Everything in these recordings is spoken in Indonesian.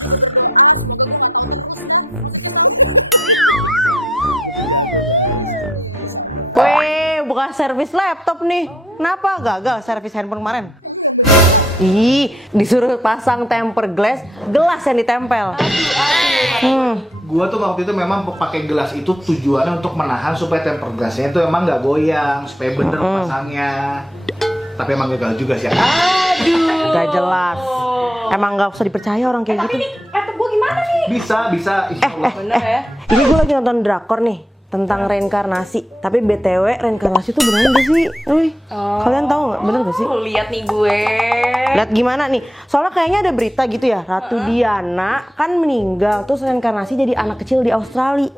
Weh, bukan servis laptop nih. Kenapa gagal servis handphone kemarin? Ih, disuruh pasang tempered glass, gelas yang ditempel. Gua tuh waktu itu memang pakai gelas itu tujuannya untuk menahan supaya tempered glassnya itu emang nggak goyang, supaya bener pasangnya. Tapi emang gagal juga sih. Aduh, gak jelas. Emang nggak usah dipercaya orang kayak gitu. Tapi ini laptop gua gimana nih? Bisa, insya Allah. Bener ya? Ini gue lagi nonton drakor nih tentang reinkarnasi. Tapi BTW reinkarnasi itu beneran gak sih? Kalian tahu nggak? Bener gak sih? Lihat nih gue. Lihat gimana nih? Soalnya kayaknya ada berita gitu ya. Ratu Diana kan meninggal terus reinkarnasi jadi anak kecil di Australia.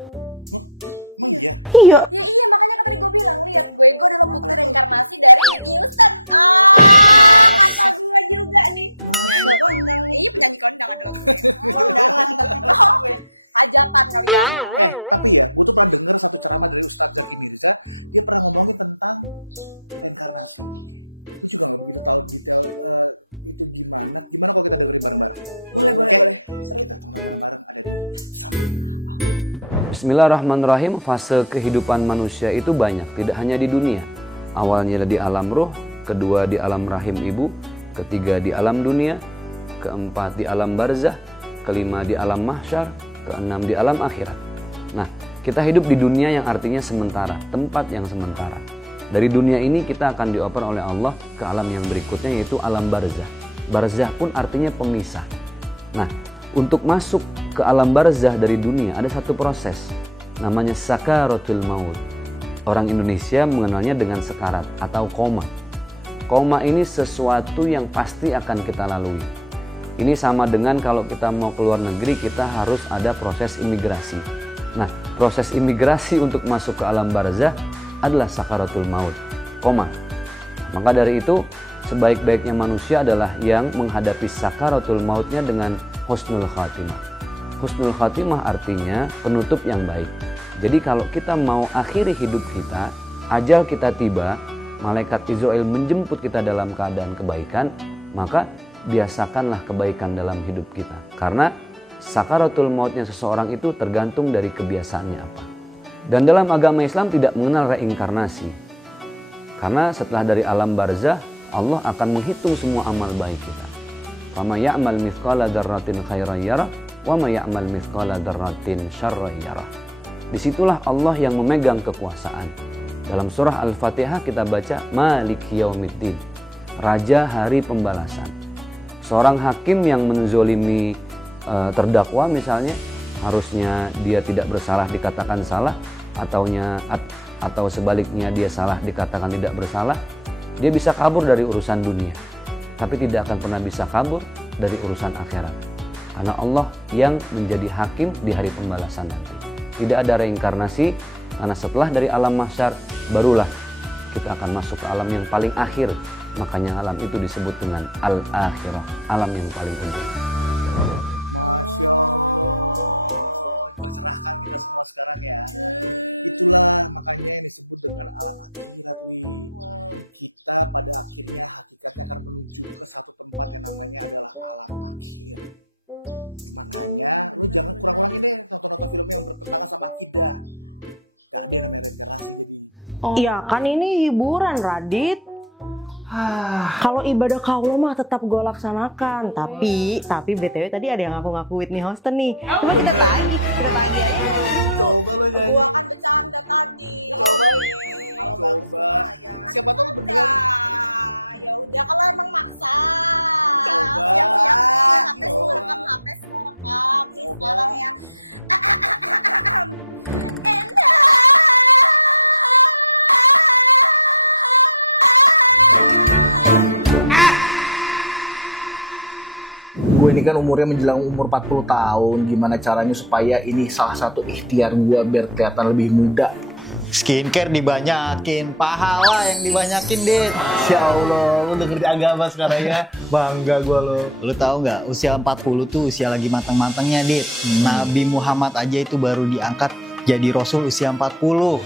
Iya. Bismillahirrahmanirrahim. Fase kehidupan manusia itu banyak, tidak hanya di dunia. Awalnya di alam ruh, kedua di alam rahim ibu, ketiga di alam dunia, keempat di alam barzah, kelima di alam mahsyar, keenam di alam akhirat. Nah, kita hidup di dunia yang artinya sementara, tempat yang sementara. Dari dunia ini kita akan dioper oleh Allah ke alam yang berikutnya, yaitu alam barzah. Barzah pun artinya pemisah. Nah, untuk masuk ke alam barzah dari dunia ada satu proses, namanya sakaratul maut. Orang Indonesia mengenalnya dengan sekarat atau koma. Koma ini sesuatu yang pasti akan kita lalui. Ini sama dengan kalau kita mau keluar negeri, kita harus ada proses imigrasi. Nah, proses imigrasi untuk masuk ke alam barzah adalah sakaratul maut, koma. Maka dari itu, sebaik-baiknya manusia adalah yang menghadapi sakaratul mautnya dengan husnul khatimah. Husnul khatimah artinya penutup yang baik. Jadi kalau kita mau akhiri hidup kita, ajal kita tiba, malaikat Israel menjemput kita dalam keadaan kebaikan, maka biasakanlah kebaikan dalam hidup kita. Karena sakaratul mautnya seseorang itu tergantung dari kebiasaannya apa. Dan dalam agama Islam tidak mengenal reinkarnasi. Karena setelah dari alam barzah, Allah akan menghitung semua amal baik kita. Fama ya'mal mithqala dzarratin khairan yarah, wa ma ya'mal mithqala dzarratin syarran yarah. Disitulah Allah yang memegang kekuasaan. Dalam surah Al-Fatihah kita baca Maliki Yaumiddin, Raja Hari Pembalasan. Seorang hakim yang menzolimi terdakwa misalnya, harusnya dia tidak bersalah dikatakan salah, atau sebaliknya dia salah dikatakan tidak bersalah, dia bisa kabur dari urusan dunia, tapi tidak akan pernah bisa kabur dari urusan akhirat. Karena Allah yang menjadi hakim di hari pembalasan nanti. Tidak ada reinkarnasi, karena setelah dari alam mahsyar, barulah kita akan masuk ke alam yang paling akhir. Makanya alam itu disebut dengan al-akhirah, alam yang paling ujung. Iya kan ini hiburan, Radit. Kalau ibadah kaulah mah tetap gue laksanakan. Tapi BTW tadi ada yang ngaku Whitney Houston nih. Coba kita tagih aja dulu. Gue ini kan umurnya menjelang umur 40 tahun. Gimana caranya supaya ini salah satu ikhtiar gue biar kelihatan lebih muda? Skincare dibanyakin, pahala yang dibanyakin, Dit. Ya Allah, lu udah ngerti agama sekarang ya. Bangga gue lo. Lu tahu nggak, usia 40 tuh usia lagi matang-matangnya, Dit. Nabi Muhammad aja itu baru diangkat jadi Rasul usia 40.